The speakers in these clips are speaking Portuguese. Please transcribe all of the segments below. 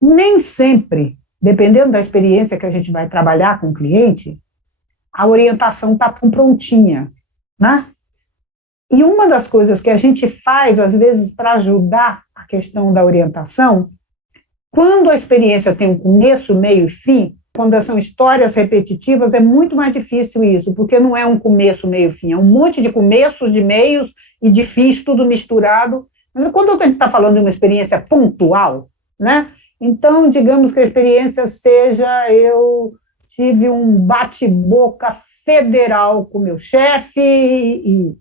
Nem sempre, dependendo da experiência que a gente vai trabalhar com o cliente, a orientação está prontinha, né? E uma das coisas que a gente faz, às vezes, para ajudar a questão da orientação, quando a experiência tem um começo, meio e fim, quando são histórias repetitivas, é muito mais difícil isso, porque não é um começo, meio e fim, é um monte de começos, de meios e de fins, tudo misturado. Mas quando a gente está falando de uma experiência pontual, né? Então, digamos que a experiência seja, eu tive um bate-boca federal com meu chefe e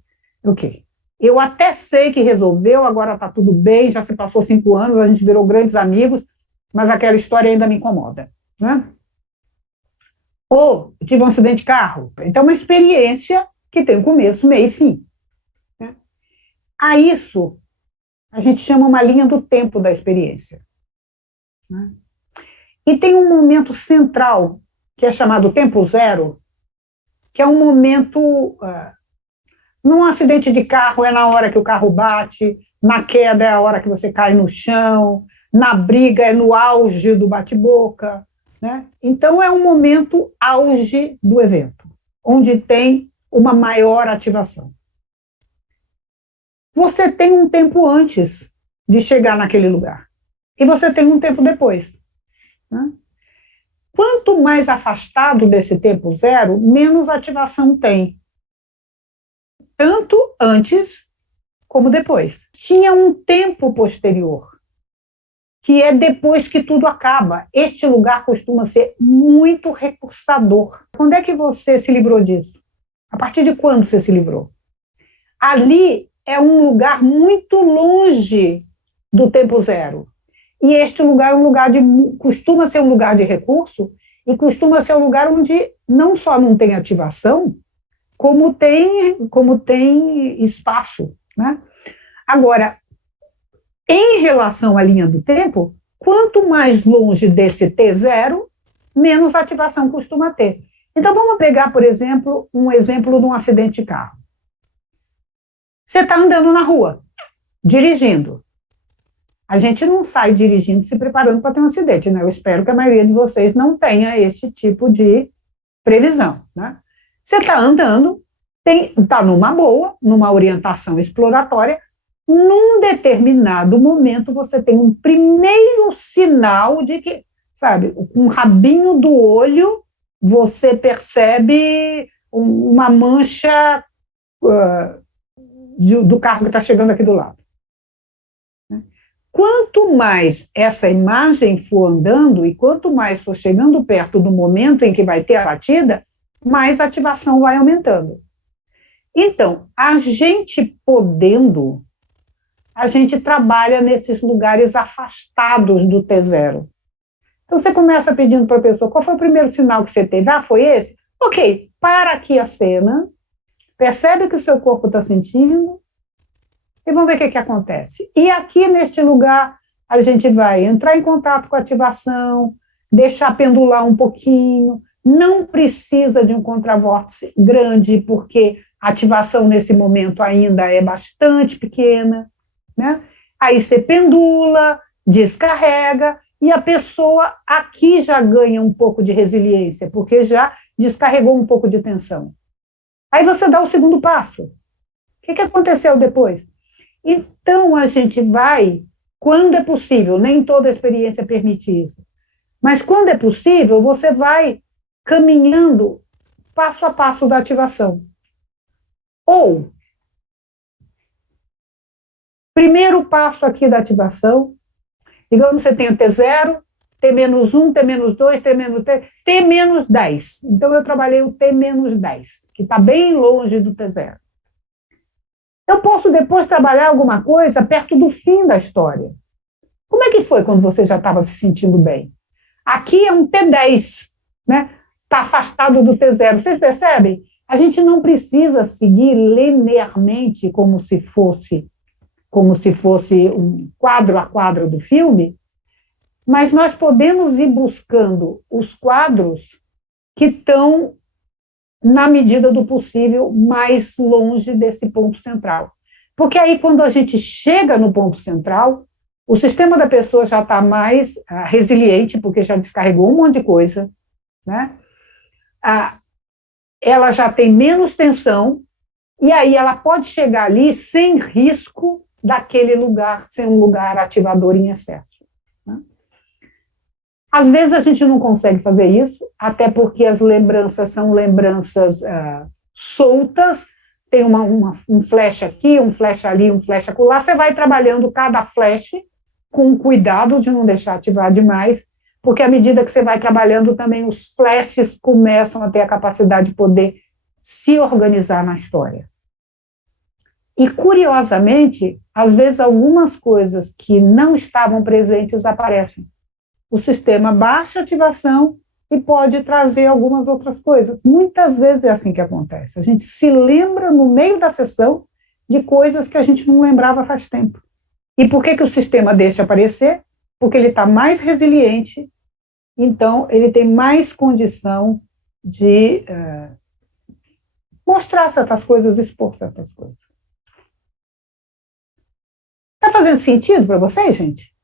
ok. Eu até sei que resolveu, agora está tudo bem, já se passou 5 anos, a gente virou grandes amigos, mas aquela história ainda me incomoda, né? Ou tive um acidente de carro. Então, uma experiência que tem um começo, meio e fim, né? A isso, a gente chama uma linha do tempo da experiência, né? E tem um momento central, que é chamado tempo zero, que é um momento... num acidente de carro é na hora que o carro bate, na queda é a hora que você cai no chão, na briga é no auge do bate-boca, né? Então é um momento auge do evento, onde tem uma maior ativação. Você tem um tempo antes de chegar naquele lugar, e você tem um tempo depois, né? Quanto mais afastado desse tempo zero, menos ativação tem, tanto antes como depois. Tinha um tempo posterior, que é depois que tudo acaba. Este lugar costuma ser muito recursador. Quando é que você se livrou disso? A partir de quando você se livrou? Ali é um lugar muito longe do tempo zero. E este lugar é um lugar costuma ser um lugar de recurso e costuma ser um lugar onde não só não tem ativação, como tem espaço, né? Agora, em relação à linha do tempo, quanto mais longe desse T0, menos ativação costuma ter. Então, vamos pegar, por exemplo, um exemplo de um acidente de carro. Você está andando na rua, dirigindo. A gente não sai dirigindo se preparando para ter um acidente, né? Eu espero que a maioria de vocês não tenha esse tipo de previsão, né? Você está andando, está numa boa, numa orientação exploratória, num determinado momento você tem um primeiro sinal de que, sabe, com um rabinho do olho, você percebe uma mancha do carro que está chegando aqui do lado. Quanto mais essa imagem for andando e quanto mais for chegando perto do momento em que vai ter a batida, mais a ativação vai aumentando. Então, a gente podendo, a gente trabalha nesses lugares afastados do T0. Então, você começa pedindo para a pessoa, qual foi o primeiro sinal que você teve? Ah, foi esse? Ok, para aqui a cena, percebe o que o seu corpo está sentindo, e vamos ver o que acontece. E aqui, neste lugar, a gente vai entrar em contato com a ativação, deixar pendular um pouquinho, não precisa de um contravórtice grande, porque a ativação nesse momento ainda é bastante pequena, né? Aí você pendula, descarrega, e a pessoa aqui já ganha um pouco de resiliência, porque já descarregou um pouco de tensão. Aí você dá o segundo passo. O que aconteceu depois? Então, a gente vai, quando é possível, nem toda experiência permite isso, mas quando é possível, você vai caminhando passo a passo da ativação. Ou, primeiro passo aqui da ativação, digamos que você tem T0, T-1, T-2, T-3, T-10. Então, eu trabalhei o T-10, que está bem longe do T0. Eu posso depois trabalhar alguma coisa perto do fim da história. Como é que foi quando você já estava se sentindo bem? Aqui é um T10, né? Está afastado do T0. Vocês percebem? A gente não precisa seguir linearmente como se fosse um quadro a quadro do filme, mas nós podemos ir buscando os quadros que estão, na medida do possível, mais longe desse ponto central. Porque aí, quando a gente chega no ponto central, o sistema da pessoa já está mais resiliente, porque já descarregou um monte de coisa, né? Ela já tem menos tensão, e aí ela pode chegar ali sem risco daquele lugar ser um lugar ativador em excesso. Né? Às vezes a gente não consegue fazer isso, até porque as lembranças são lembranças soltas, tem um flash aqui, um flash ali, um flash acolá, você vai trabalhando cada flash com cuidado de não deixar ativar demais, porque à medida que você vai trabalhando também os flashes começam a ter a capacidade de poder se organizar na história. E, curiosamente, às vezes algumas coisas que não estavam presentes aparecem. O sistema baixa a ativação e pode trazer algumas outras coisas. Muitas vezes é assim que acontece. A gente se lembra no meio da sessão de coisas que a gente não lembrava faz tempo. E por que o sistema deixa aparecer? Porque ele está mais resiliente, então ele tem mais condição de mostrar certas coisas, expor certas coisas. Está fazendo sentido para vocês, gente?